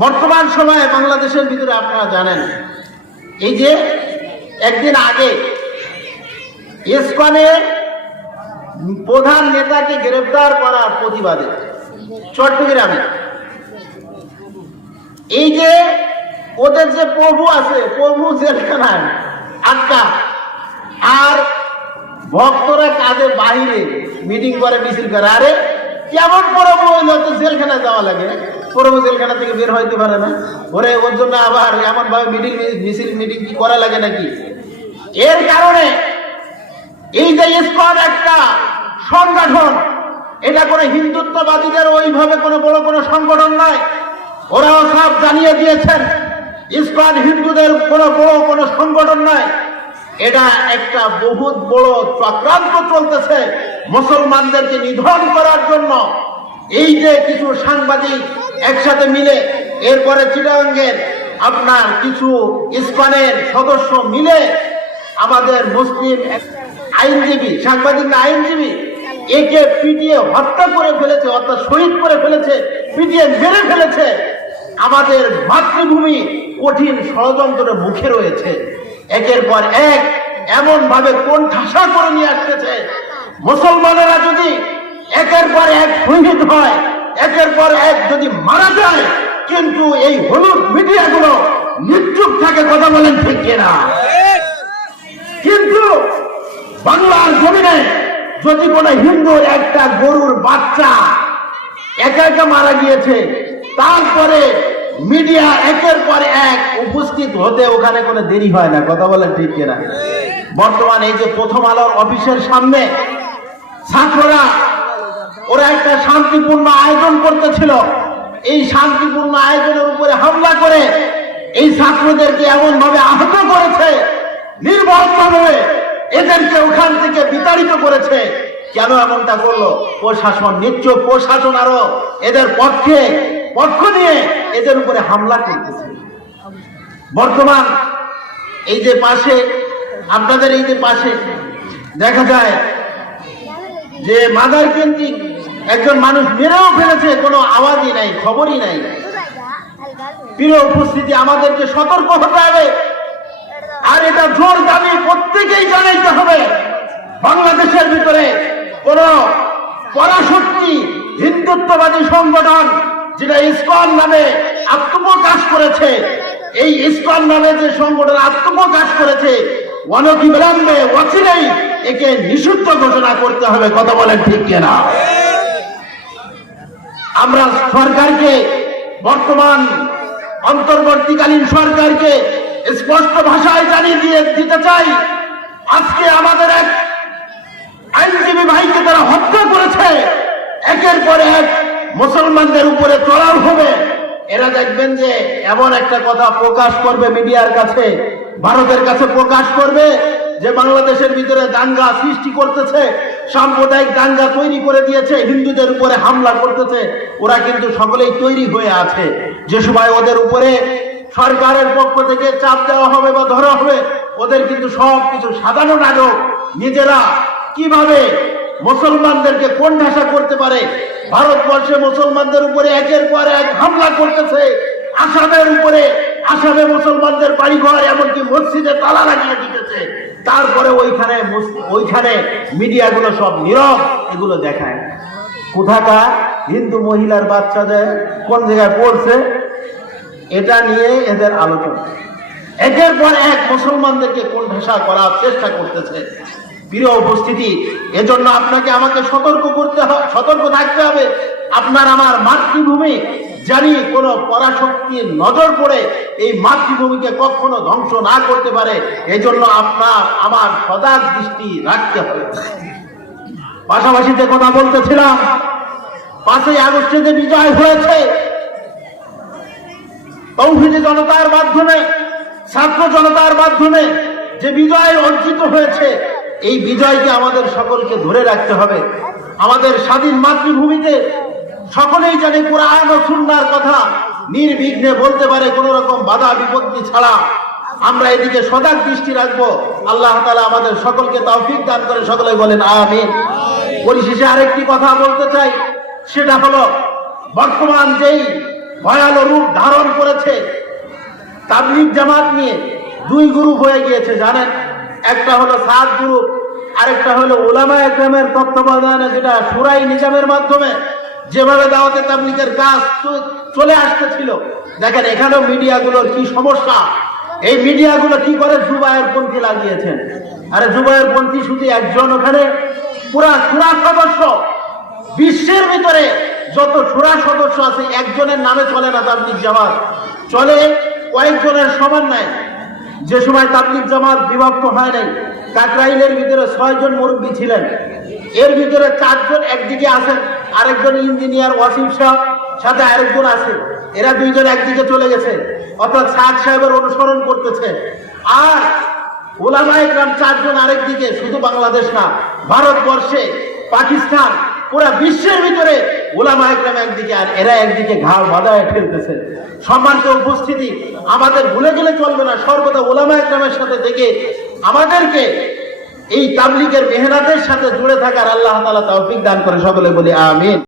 বর্তমান সময়ে বাংলাদেশের ভিতরে আপনারা জানেন, এই যে একদিন আগে ইসকনের প্রধান নেতাকে গ্রেফতার করার প্রতিবাদে চট্টগ্রামে এই যে ওদের যে প্রভু আছে, প্রভু জেলখানায় আটকা, আর ভক্তরা কাজে বাহিরে মিটিং করে, মিছিল করে। আরে কেমন প্রভু হইলো তো জেলখানায় যাওয়া লাগে? প্রভু জেলখানা থেকে বের হইতে পারে না? ওরে ওর জন্য আবার এমন ভাবে মিটিং কি করা লাগে নাকি? এর কারণে এই যে ইসকন একটা সংগঠন, এটা কোনো হিন্দুত্ববাদীদের ওইভাবে কোনো বড় কোনো সংগঠন নয়। ওরাও সব জানিয়ে দিয়েছেন ইসকন হিন্দুদের কোনো বড় কোনো সংগঠন নয়। এটা একটা বহুত বড় চক্রান্ত চলতেছে মুসলমানদেরকে নিধন করার জন্য। এই যে কিছু সাংবাদিক একসাথে মিলে, এরপরে চিটাগাঙ্গের আপনার কিছু ইসকনের সদস্য মিলে আমাদের মুসলিম আইনজীবী, সাংবাদিক না আইনজীবী, একে পিটিয়ে হত্যা করে ফেলেছে, অর্থাৎ শহীদ করে ফেলেছে, পিটিয়ে মেরে ফেলেছে। আমাদের মাতৃভূমি কঠিন ষড়যন্ত্রের মুখে রয়েছে। একের পর এক এমন ভাবে কোণঠাসা করে নিয়ে আসতেছে। মুসলমানেরা যদি একের পর এক শহীদ হয়, একের পর এক যদি মারা যায়, কিন্তু এই হলুদ মিডিয়াগুলো নিশ্চুপ থাকে। কথা বলেন ঠিক কিনা? কিন্তু বাংলার জমিনে যদি কোনো হিন্দুর একটা গরুর বাচ্চা একা একা মারা গিয়েছে, তারপরে মিডিয়া একের পর এক উপস্থিত হতে ওখানে কোনো দেরি হয় না। কথা বলেন ঠিক কিনা? বর্তমানে এই যে প্রথম আলোর অফিসের সামনে ছাত্ররা ওরা একটা শান্তিপূর্ণ আয়োজন করতেছিল, এই শান্তিপূর্ণ আয়োজনের উপরে হামলা করে এই ছাত্রদেরকে এমন ভাবে আহত করেছে, নির্মমভাবে এদেরকে ওখান থেকে বিতাড়িত করেছে। কেন এমনটা করলো? প্রশাসন, নিশ্চয় প্রশাসন আরো এদের পক্ষ নিয়ে এদের উপরে হামলা করতেছে। বর্তমান এই যে পাশে, আপনাদের এই যে পাশে দেখা যায় যে মাদার কেন্দ্রিক একজন মানুষ মেরেও ফেলেছে, কোনো আওয়াজই নাই, খবরই নাই। প্রিয় উপস্থিতি, আমাদেরকে সতর্ক হতে হবে। আর এটা জোর দাবি প্রত্যেকেই জানাইতে হবে, বাংলাদেশের ভিতরে কোন পরাশক্তি হিন্দুত্ববাদী সংগঠন যেটা ইসকন নামে আত্মপ্রকাশ করেছে, এই ইসকন নামে যে সংগঠন আত্মপ্রকাশ করেছে, অনতিবিলম্বে অচিরেই একে নিষিদ্ধ ঘোষণা করতে হবে। কথা বলেন ঠিক কিনা? আমরা সরকারকে, বর্তমান অন্তর্বর্তীকালীন সরকারকে স্পষ্ট ভাষায় জানিয়ে দিতে চাই, আজকে আমাদের এক আইনজীবী ভাইকে তারা হত্যা করেছে, একের পর এক মুসলমানদের উপরে চড়াও হবে। এরা দেখবেন যে এমন একটা কথা প্রকাশ করবে মিডিয়ার কাছে, ভারতের কাছে প্রকাশ করবে যে বাংলাদেশের ভিতরে দাঙ্গা সৃষ্টি করতেছে, সাম্প্রদায়িক দাঙ্গা তৈরি করে দিয়েছে, হিন্দুদের উপরে হামলা করতেছে। ওরা কিন্তু সকলেই তৈরি হয়ে আছে যে সময় ওদের উপরে সরকারের পক্ষ থেকে চাপ দেওয়া হবে বা ধরা হবে, ওদের কিন্তু সবকিছু সাজানো নাটক। নিজেরা কিভাবে মুসলমানদেরকে কোণঠাসা করতে পারে, ভারতবর্ষে মুসলমানদের উপরে একের পর এক হামলা করতেছে। আসামের উপরে, আসামে মুসলমানদের বাড়িঘর, এমনকি মসজিদে তালা লাগিয়ে দিতেছে। তারপরে ওইখানে মিডিয়াগুলো সব নীরব, এগুলো দেখায়। কোথাকার হিন্দু মহিলার বাচ্চাদের কোন জায়গায় পড়ছে, এটা নিয়ে এদের আলোচনা। একের পর এক মুসলমানদেরকে কোণঠাসা করার চেষ্টা করতেছে। প্রিয় উপস্থিতি, এজন্য আপনাকে আমাকে সতর্ক থাকতে হবে। আপনার আমার মাতৃভূমি জানি কোন পরাশক্তির নজর পড়ে এই মাতৃভূমিকে কখনো ধ্বংস না করতে পারে, এজন্য আপনার আমার সজাগ দৃষ্টি রাখতে হবে। পাশাপাশি যে কথা বলতেছিলাম, 5ই আগস্টে যে বিজয় হয়েছে, তৌহিদি জনতার মাধ্যমে, ছাত্র জনতার মাধ্যমে যে বিজয় অর্জিত হয়েছে, এই বিজয়কে আমাদের সকলকে ধরে রাখতে হবে। আমাদের স্বাধীন মাতৃভূমিতে সকলেই জানে কোরআন ও সুন্নাহর কথা নির্বিঘ্নে বলতে পারে, কোন রকম বাধা বিপত্তি ছাড়া। আমরা এদিকে সজাগ দৃষ্টি রাখবো। আল্লাহ তাআলা আমাদের সকলকে তৌফিক দান করে। সকলেই বলেন আমিন। পরিশেষে আরেকটি কথা বলতে চাই, সেটা হলো বর্তমান যেই ভয়াল রূপ ধারণ করেছে। তাবলীগ জামাত নিয়ে দুই গ্রুপ হয়ে গিয়েছে জানেন, একটা হলো সাত গ্রুপ, আরেকটা হলো উলামায়ে কেরামের তত্ত্বাবধানে যেটা শুরাই নিজামের মাধ্যমে যেভাবে দাওয়াতে তাবলীগের কাজ চলে আসতেছিল। দেখেন এখানেও মিডিয়াগুলোর কি সমস্যা। এই মিডিয়াগুলো কি করে জুবায়ের পন্থী লাগিয়েছেন। আরে জুবায়ের পন্থী শুধু একজন, ওখানে পুরা শুরা সদস্য, বিশ্বের ভিতরে যত শুরা সদস্য আছে একজনের নামে চলে না তাবলীগ জামাত, চলে কয়েকজনের সমন্বয়। যে সময় তাবলীগ জামাত বিভক্ত হয় নাই, কাকরাইলের ভিতরে 6 জন মুরব্বী ছিলেন, এর ভিতরে 4 জন একদিকে আছেন, আরেকজন ইঞ্জিনিয়ার ওয়াসিম সাহেব, সাথে আরেকজন আছে, এরা 2 জন একদিকে চলে গেছে, অর্থাৎ সাদ সাহেবের অনুসরণ করতেছে। আর উলামায়ে কেরাম 4 জন আরেকদিকে, শুধু বাংলাদেশ না, ভারতবর্ষে, পাকিস্তান, পুরা বিশ্বের ভিতরে উলামায়ে কেরাম একদিকে আর এরা একদিকে ঘাড় বাঁধায় ফেলতেছে। সম্মানিত উপস্থিতি, আমাদের ভুলে গেলে চলবে না, সর্বদা উলামায়ে কেরামের সাথে থেকে আমাদেরকে এই তাবলীগের মেহনতের সাথে জুড়ে থাকার আল্লাহ তাআলা তৌফিক দান করে। সকলে বলি আমিন।